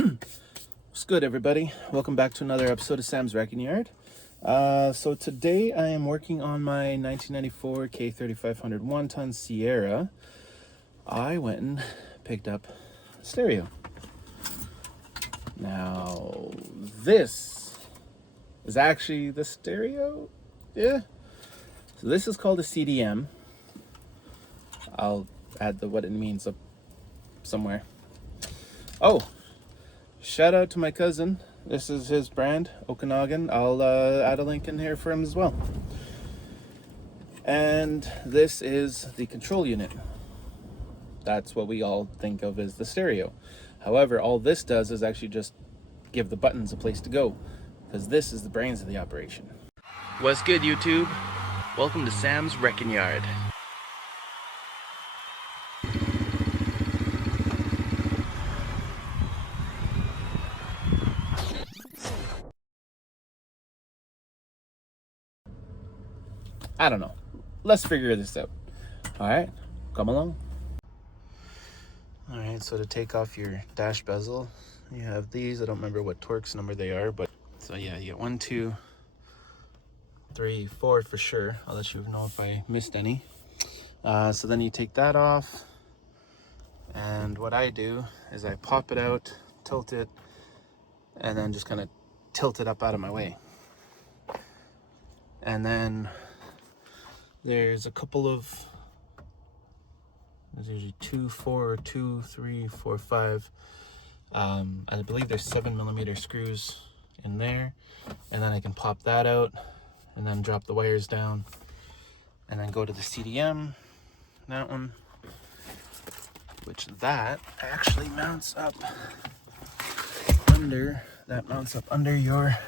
What's good, everybody? Welcome back to another episode of Sam's Wrecking Yard. So today I am working on my 1994 K3500 1-ton Sierra. I went and picked up a stereo. Now, this is actually the stereo. Yeah. So this is called a CDM. I'll add what it means up somewhere. Oh, shout out to my cousin. This is his brand, Okanagan. I'll add a link in here for him as well. And this is the control unit. That's what we all think of as the stereo. However, all this does is actually just give the buttons a place to go, because this is the brains of the operation. What's good, YouTube? Welcome to Sam's Wrecking Yard. I don't know. Let's figure this out. All right, come along. All right, so to take off your dash bezel, you have these. I don't remember what Torx number they are, but so yeah, you get 1, 2, 3, 4 for sure. I'll let you know if I missed any. So then you take that off, and what I do is I pop it out, tilt it, and then just kind of tilt it up out of my way. And then there's a couple of, there's usually 2, 4, 2, 3, 4, 5. I believe there's 7mm screws in there, and then I can pop that out and then drop the wires down and then go to the CDM, that one, which that actually mounts up under, your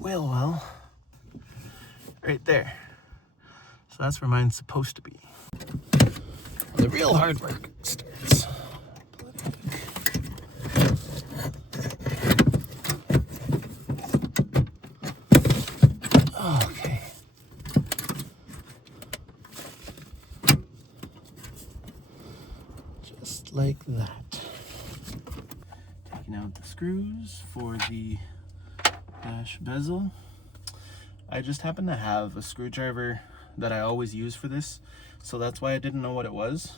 wheel well right there. So that's where mine's supposed to be. The real hard work starts. Okay. Just like that. Taking out the screws for the dash bezel. I just happen to have a screwdriver that I always use for this, so that's why I didn't know what it was.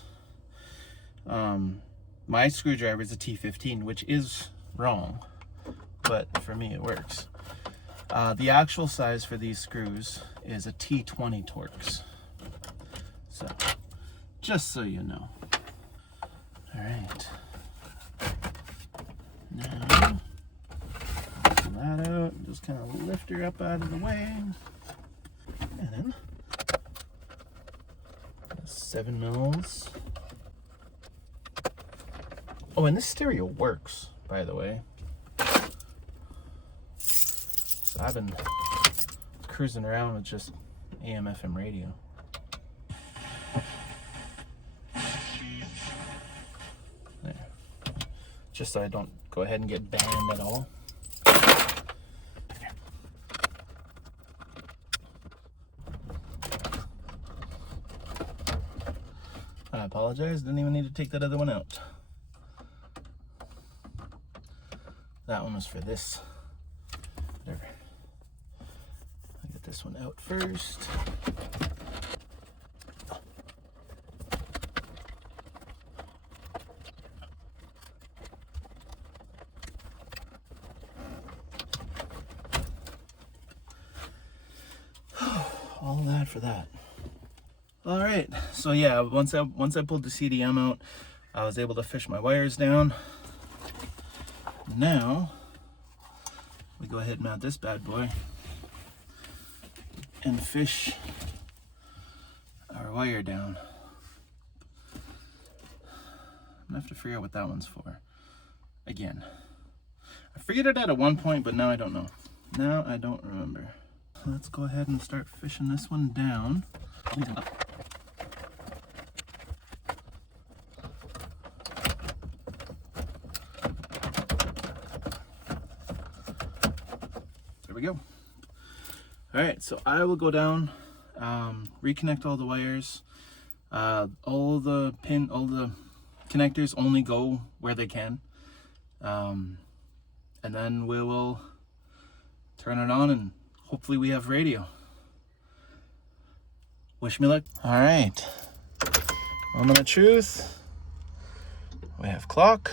My screwdriver is a T15, which is wrong, but for me it works. The actual size for these screws is a T20 Torx. So, just so you know. All right. Now, pull that out, just kind of lift her up out of the way, and then 7 mils. Oh, and this stereo works, by the way. So I've been cruising around with just AM/FM radio. There. Just so I don't go ahead and get banned at all. I apologize, didn't even need to take that other one out. That one was for this. Whatever. I'll get this one out first. All that for that. All right, so yeah, once I pulled the CDM out, I was able to fish my wires down. Now we go ahead and mount this bad boy and fish our wire down. I'm gonna have to figure out what that one's for. Again, I figured it out at one point, but now I don't know. Now I don't remember. Let's go ahead and start fishing this one down. There we go. All right, so I will go down, reconnect all the wires. All the connectors only go where they can. And then we will turn it on and hopefully we have radio. Wish me luck. All right, moment of truth. We have clock.